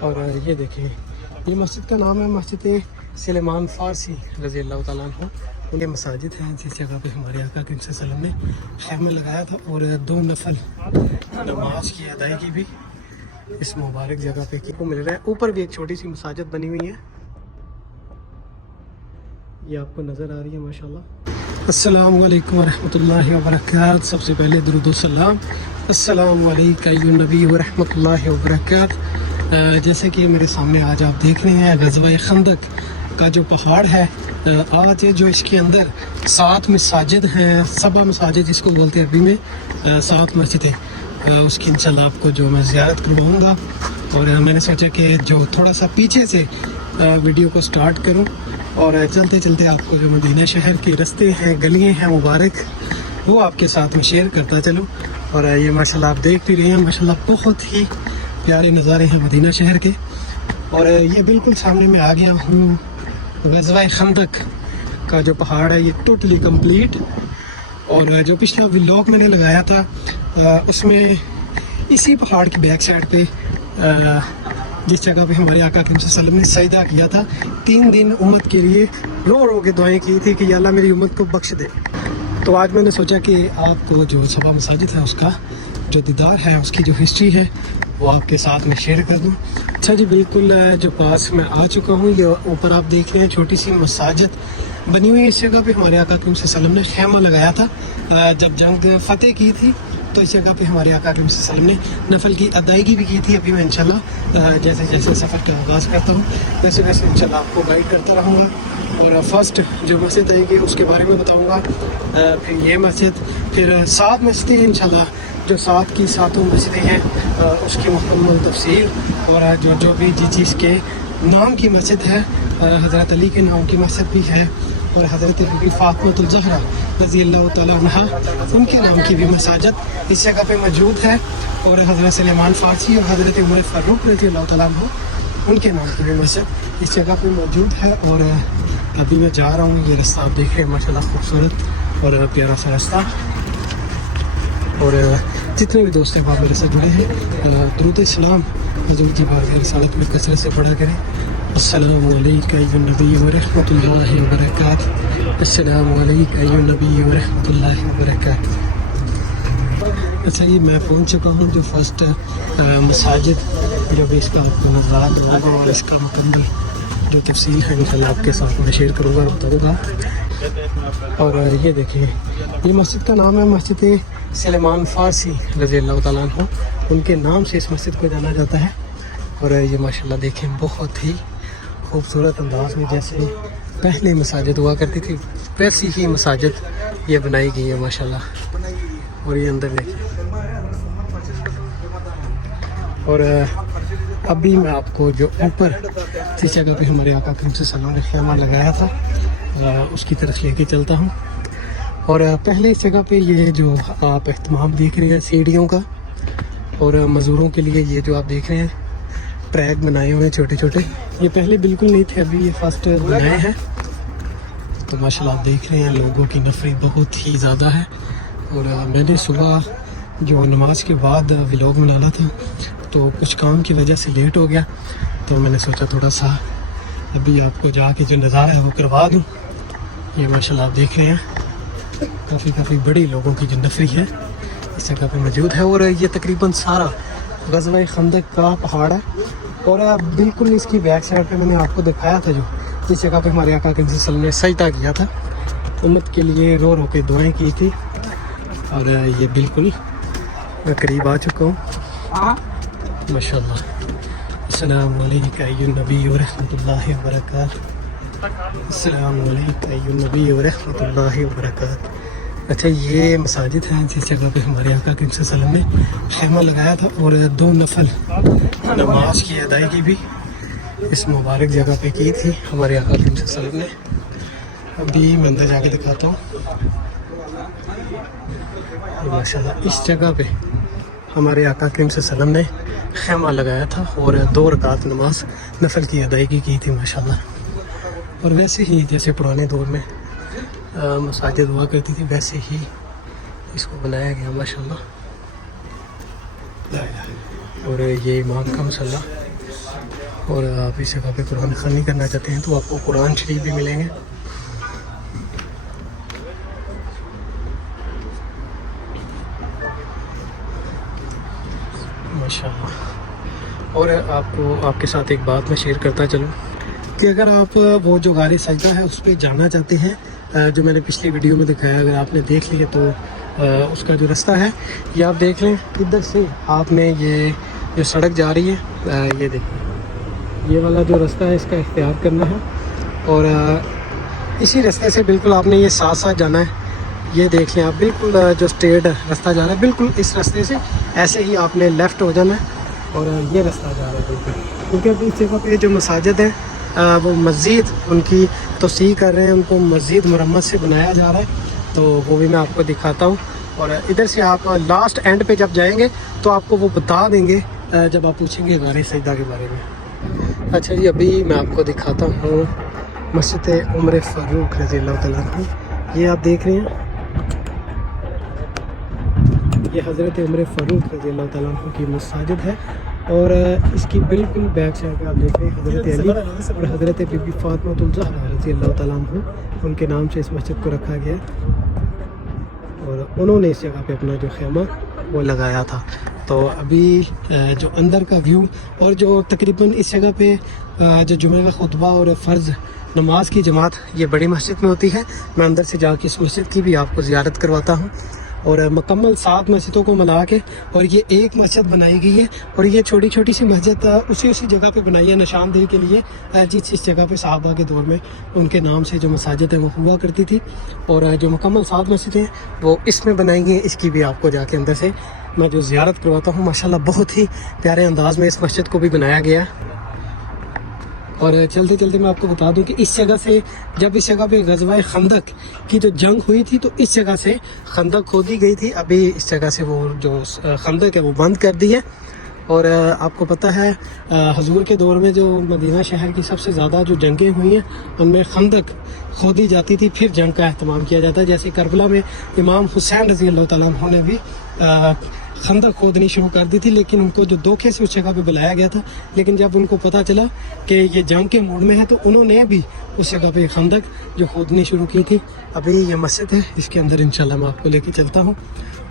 اور یہ دیکھیے یہ مسجد کا نام ہے مسجد سلیمان فارسی رضی اللہ تعالیٰ عنہ. یہ مساجد ہیں جس جگہ پہ ہمارے آقا کریم صلی اللہ علیہ وسلم نے خیمہ لگایا تھا اور 2 نفل نماز کی ادائیگی بھی اس مبارک جگہ پہ کو مل رہا ہے. اوپر بھی ایک چھوٹی سی مساجد بنی ہوئی ہے، یہ آپ کو نظر آ رہی ہے ماشاءاللہ. السلام علیکم ورحمۃ اللہ وبرکاتہ. سب سے پہلے درود و سلام السلام علیکم ایھا النبی ورحمۃ اللہ وبرکاتہ. جیسے کہ میرے سامنے آج آپ دیکھ رہے ہیں غزوہ خندق کا جو پہاڑ ہے. آج جو اس کے اندر 7 مساجد ہیں، 7 مساجد جس کو بولتے ہیں عربی میں 7 مسجدیں، اس کی انشاءاللہ آپ کو جو میں زیارت کرواؤں گا. اور میں نے سوچا کہ جو تھوڑا سا پیچھے سے ویڈیو کو سٹارٹ کروں اور چلتے چلتے آپ کو جو مدینہ شہر کے رستے ہیں، گلیاں ہیں مبارک، وہ آپ کے ساتھ میں شیئر کرتا چلوں. اور یہ ماشاءاللہ آپ دیکھ بھی رہے ہیں ماشاءاللہ بہت ہی پیارے نظارے ہیں مدینہ شہر کے. اور یہ بالکل سامنے میں آ گیا ہوں غزوہ خندق کا جو پہاڑ ہے، یہ ٹوٹلی کمپلیٹ. اور جو پچھلا ولاگ میں نے لگایا تھا اس میں اسی پہاڑ کی بیک سائڈ پہ جس جگہ پہ ہمارے آقا کریم صلی اللہ علیہ وسلم نے سجدہ کیا تھا، 3 دن امت کے لیے رو رو کے دعائیں کی تھی کہ یا اللہ میری امت کو بخش دے. تو آج میں نے سوچا کہ آپ کو جو 7 مساجد ہے اس کا جو دیدار ہے، اس کی جو ہسٹری ہے وہ آپ کے ساتھ میں شیئر کر دوں. اچھا جی، بالکل جو پاس میں آ چکا ہوں. یہ اوپر آپ دیکھ رہے ہیں چھوٹی سی مساجد بنی ہوئی ہے. اس جگہ پہ ہمارے آقا کریم صلی اللہ علیہ وسلم نے خیمہ لگایا تھا جب جنگ فتح کی تھی. تو اس جگہ پہ ہمارے آقا کریم صلی اللہ علیہ وسلم نے نفل کی ادائیگی بھی کی تھی. ابھی میں انشاءاللہ جیسے جیسے سفر کا آغاز کرتا ہوں ویسے ویسے انشاءاللہ آپ کو گائیڈ کرتا رہوں گا. اور فرسٹ جو مسجد آئے گی اس کے بارے میں بتاؤں گا، پھر یہ مسجد، پھر 7 مسجدیں انشاءاللہ جو 7 کی 7 مسجدیں ہیں اس کی مکمل تفصیل. اور جو بھی جس چیز کے نام کی مسجد ہے، حضرت علی کے نام کی مسجد بھی ہے اور حضرت بی فاطمہ الزہرا رضی اللہ تعالیٰ عنہ ان کے نام کی بھی مساجد اس جگہ پہ موجود ہے. اور حضرت سلیمان فارسی اور حضرت عمر فاروق رضی اللہ تعالیٰ عنہ ان کے نام کی بھی مسجد اس جگہ پہ موجود ہے. اور ابھی میں جا رہا ہوں. یہ راستہ آپ دیکھ رہے ہیں ماشاءاللہ خوبصورت اور پیارا سا راستہ. اور جتنے بھی دوست احباب میرے ساتھ جڑے ہیں درود السلام حضور کی بارگاہ رسالت میں کثرت سے پڑھا کریں. السلام علیکم ایھا النبی ورحمۃ اللہ وبرکاتہ. السلام علیکم ایھا النبی ورحمۃ اللہ وبرکاتہ. اچھا یہ میں پہنچ چکا ہوں جو فرسٹ مساجد جو بھی اس کا آپ کو نظارہ دوں گا اور اس کا مکمل جو تفصیل ہے انشاءاللہ آپ کے ساتھ میں شیئر کروں گا اور بتاؤں گا. اور یہ دیکھیے یہ مسجد کا نام ہے مسجد سلیمان فارسی رضی اللہ تعالیٰ عنہ. ان کے نام سے اس مسجد کو جانا جاتا ہے. اور یہ ماشاءاللہ دیکھیں بہت ہی خوبصورت انداز میں جیسے پہلے مساجد ہوا کرتی تھی ویسی ہی مساجد یہ بنائی گئی ہے ماشاءاللہ. اور یہ اندر دیکھیں. اور ابھی میں آپ کو جو اوپر جس جگہ پہ ہمارے آقا کریم صلی اللہ علیہ وسلم نے خیمہ لگایا تھا اس کی طرف لے کے چلتا ہوں. اور پہلے اس جگہ پہ یہ جو آپ اہتمام دیکھ رہے ہیں سیڑھیوں کا اور مزدوروں کے لیے یہ جو آپ دیکھ رہے ہیں ٹریک بنائے ہوئے ہیں چھوٹے چھوٹے، یہ پہلے بالکل نہیں تھے، ابھی یہ فرسٹ بنائے ہیں. تو ماشاءاللہ آپ دیکھ رہے ہیں لوگوں کی نفری بہت ہی زیادہ ہے. اور میں نے صبح جو نماز کے بعد ولاگ بنانا تھا تو کچھ کام کی وجہ سے لیٹ ہو گیا، تو میں نے سوچا تھوڑا سا ابھی آپ کو جا کے جو نظارہ ہے وہ کروا دوں. یہ ماشاءاللہ آپ دیکھ رہے ہیں کافی بڑی لوگوں کی جو نفری ہے اس جگہ پہ موجود ہے. اور یہ تقریباً سارا غزوہ خندق کا پہاڑ ہے. اور بالکل اس کی بیک سائڈ پہ میں نے آپ کو دکھایا تھا جو جس جگہ پہ ہمارے آقا کریم صلی اللہ علیہ وسلم نے سجدہ کیا تھا، امت کے لیے رو رو کے دعائیں کی تھی. اور یہ بالکل میں قریب آ چکا ہوں ماشاءاللہ. السلام علیکم ایھا النبی ورحمۃ اللہ وبرکاتہ. السلام علیکم ایھا النبی ورحمۃ اللہ وبرکاتہ. اچھا یہ مساجد ہیں جس جگہ پہ ہمارے آقا کریم صلی اللہ علیہ وسلم نے خیمہ لگایا تھا اور 2 نفل نماز کی ادائیگی بھی اس مبارک جگہ پہ کی تھی ہمارے آقا کریم صلی اللہ علیہ وسلم نے. ابھی میں اندر جا کے دکھاتا ہوں. ماشاءاللہ اس جگہ پہ ہمارے آقا کریم صلی اللہ علیہ وسلم نے خیمہ لگایا تھا اور 2 رکعت نماز نفل کی ادائیگی کی تھی ماشاءاللہ. اور ویسے ہی جیسے پرانے دور میں مساجد ہوا کرتی تھی ویسے ہی اس کو بنایا گیا ماشاءاللہ. اور یہ امام کا مصلی اور آپ اس جگہ پہ قرآن خوانی کرنا چاہتے ہیں تو آپ کو قرآن شریف بھی ملیں گے. ماشاءاللہ. اور آپ کے ساتھ ایک بات میں شیئر کرتا چلوں کہ اگر آپ وہ جو غار سجدہ ہے اس پہ جانا چاہتے ہیں، جو میں نے پچھلی ویڈیو میں دکھایا، اگر آپ نے دیکھ لیا تو اس کا جو رستہ ہے یہ آپ دیکھ لیں. ادھر سے آپ نے یہ جو سڑک جا رہی ہے، یہ دیکھیں، یہ والا جو رستہ ہے اس کا اختیار کرنا ہے. اور اسی رستے سے بالکل آپ نے یہ ساتھ ساتھ جانا ہے. یہ دیکھ لیں آپ، بالکل جو اسٹریٹ رستہ جا رہا ہے بالکل اس رستے سے ایسے ہی آپ نے لیفٹ ہو جانا ہے. اور یہ رستہ جا رہا ہے بالکل، کیونکہ اب اس جگہ پہ جو مساجد ہیں وہ مزید ان کی توسیع کر رہے ہیں، ان کو مزید مرمت سے بنایا جا رہا ہے. تو وہ بھی میں آپ کو دکھاتا ہوں. اور ادھر سے آپ لاسٹ اینڈ پہ جب جائیں گے تو آپ کو وہ بتا دیں گے جب آپ پوچھیں گے غار سجدہ کے بارے میں. اچھا جی، ابھی میں آپ کو دکھاتا ہوں مسجد عمر فاروق رضی اللہ تعالیٰ عنہ. یہ آپ دیکھ رہے ہیں، یہ حضرت عمر فاروق رضی اللہ تعالیٰ عنہ کی مساجد ہے. اور اس کی بالکل بیک سائڈ پہ آپ دیکھ رہے ہیں حضرت علی اور حضرت بی بی فاطمہ الزہرا رضی اللہ تعالیٰ عنہ، ان کے نام سے اس مسجد کو رکھا گیا اور انہوں نے اس جگہ پہ اپنا جو خیمہ وہ لگایا تھا. تو ابھی جو اندر کا ویو اور جو تقریباً اس جگہ پہ جو جمعہ کا خطبہ اور فرض نماز کی جماعت یہ بڑی مسجد میں ہوتی ہے. میں اندر سے جا کے اس مسجد کی بھی آپ کو زیارت کرواتا ہوں. اور مکمل 7 مسجدوں کو ملا کے اور یہ ایک مسجد بنائی گئی ہے. اور یہ چھوٹی چھوٹی سی مسجد اسی جگہ پہ بنائی ہے نشاندہی کے لیے، جس جگہ پہ صحابہ کے دور میں ان کے نام سے جو مساجد ہیں وہ ہوا کرتی تھی. اور جو مکمل 7 مسجدیں ہیں وہ اس میں بنائی گئی ہیں. اس کی بھی آپ کو جا کے اندر سے میں جو زیارت کرواتا ہوں. ماشاءاللہ بہت ہی پیارے انداز میں اس مسجد کو بھی بنایا گیا. اور چلتے چلتے میں آپ کو بتا دوں کہ اس جگہ سے جب اس جگہ پہ غزوہ خندق کی جو جنگ ہوئی تھی تو اس جگہ سے خندق کھودی گئی تھی. ابھی اس جگہ سے وہ جو خندق ہے وہ بند کر دی ہے. اور آپ کو پتہ ہے حضور کے دور میں جو مدینہ شہر کی سب سے زیادہ جو جنگیں ہوئی ہیں ان میں خندق کھودی جاتی تھی، پھر جنگ کا اہتمام کیا جاتا ہے. جیسے کربلا میں امام حسین رضی اللہ تعالیٰ عنہ نے بھی خندق کھودنی شروع کر دی تھی، لیکن ان کو جو دھوکے سے اس جگہ پہ بلایا گیا تھا، لیکن جب ان کو پتہ چلا کہ یہ جنگ کے موڈ میں ہے تو انہوں نے بھی اس جگہ پہ خندق جو کھودنی شروع کی تھی. ابھی یہ مسجد ہے، اس کے اندر انشاءاللہ میں آپ کو لے کے چلتا ہوں.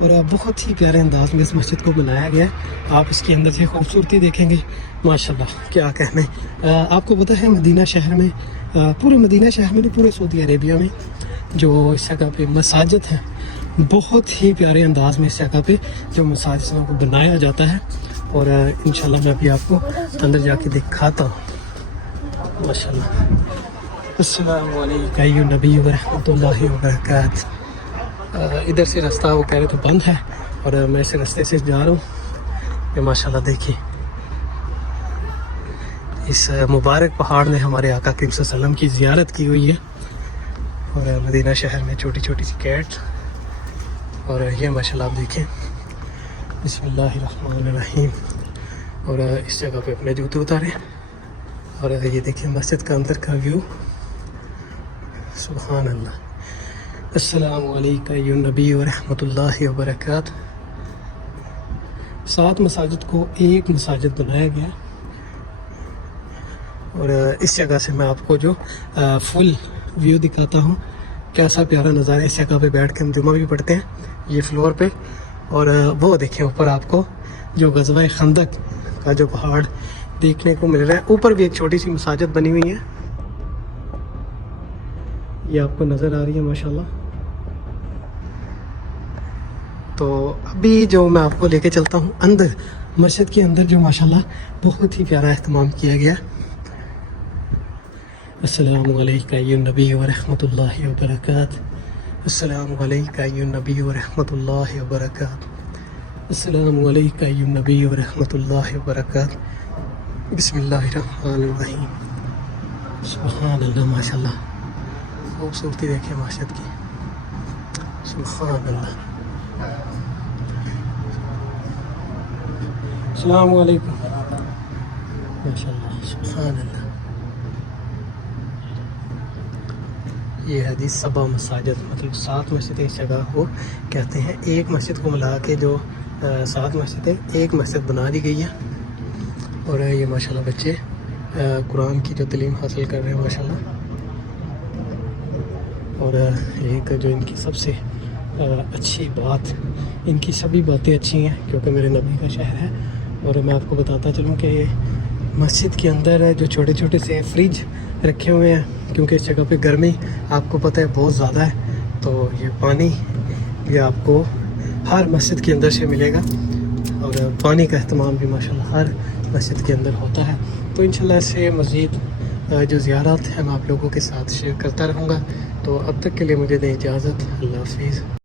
اور بہت ہی پیارے انداز میں اس مسجد کو بنایا گیا ہے. آپ اس کے اندر سے خوبصورتی دیکھیں گے، ماشاءاللہ کیا کہنے. آپ کو پتہ ہے مدینہ شہر میں، پورے مدینہ شہر میں نہیں، پورے سعودی عربیہ میں جو اس جگہ پہ مساجد ہیں بہت ہی پیارے انداز میں اس جگہ پہ جو مساجد کو بنایا جاتا ہے. اور انشاءاللہ میں ابھی آپ کو اندر جا کے دکھاتا ہوں. ماشاءاللہ. السلام علیکم ایھا نبی ورحمۃ اللہ وبرکاتہ. ادھر سے رستہ وہ کہہ رہے تو بند ہے اور میں اس رستے سے جا رہا ہوں. یہ ماشاءاللہ دیکھیے اس مبارک پہاڑ نے ہمارے آقا کریم صلی اللہ علیہ وسلم کی زیارت کی ہوئی ہے. اور مدینہ شہر میں چھوٹی چھوٹی سی کیٹ. اور یہ ماشاءاللہ آپ دیکھیں، بسم اللہ الرحمن الرحیم. اور اس جگہ پہ اپنے جوتے اتاریں. اور یہ دیکھیں مسجد کا اندر کا ویو، سبحان اللہ. السلام علیکم ایھا نبی ورحمۃ اللہ وبرکاتہ. 7 مساجد کو ایک مساجد بنایا گیا. اور اس جگہ سے میں آپ کو جو فل ویو دکھاتا ہوں، کیسا پیارا نظارہ. اس جگہ پہ بیٹھ کے ہم جمعہ بھی پڑھتے ہیں یہ فلور پہ. اور وہ دیکھیں اوپر آپ کو جو غزوہ خندق کا جو پہاڑ دیکھنے کو مل رہا ہے. اوپر بھی ایک چھوٹی سی مساجد بنی ہوئی ہے، یہ آپ کو نظر آ رہی ہے ماشاءاللہ. تو ابھی جو میں آپ کو لے کے چلتا ہوں اندر مسجد کے اندر، جو ماشاءاللہ بہت ہی پیارا اہتمام کیا گیا. السلام علیکم ایھا نبی ورحمۃ اللہ وبرکاتہ. السلام علیکم ایھا نبی ورحمۃ اللہ وبرکاتہ. السلام علیکم ایھا نبی ورحمۃ اللہ وبرکاتہ. بسم اللہ الرحمن الرحیم. سبحان اللہ. ماشاءاللہ خوبصورتی دیکھیں مسجد کی، سبحان اللہ. السلام علیکم. ماشاءاللہ سبحان اللہ. یہ حدیث 7 مساجد، مطلب 7 مسجدیں اس جگہ کو کہتے ہیں. ایک مسجد کو ملا کے جو 7 مسجدیں ایک مسجد بنا دی گئی ہے. اور یہ ماشاءاللہ بچے قرآن کی جو تعلیم حاصل کر رہے ہیں ماشاءاللہ. اور ایک جو ان کی سب سے اچھی بات، ان کی سبھی باتیں اچھی ہیں کیونکہ میرے نبی کا شہر ہے. اور میں آپ کو بتاتا چلوں کہ مسجد کے اندر جو چھوٹے چھوٹے سے فریج رکھے ہوئے ہیں کیونکہ اس جگہ پہ گرمی آپ کو پتہ ہے بہت زیادہ ہے، تو یہ پانی یہ آپ کو ہر مسجد کے اندر سے ملے گا. اور پانی کا اہتمام بھی ماشاءاللہ ہر مسجد کے اندر ہوتا ہے. تو انشاءاللہ سے مزید جو زیارات ہیں میں آپ لوگوں کے ساتھ شیئر کرتا رہوں گا. تو اب تک کے لیے مجھے دیں اجازت. اللہ حافظ.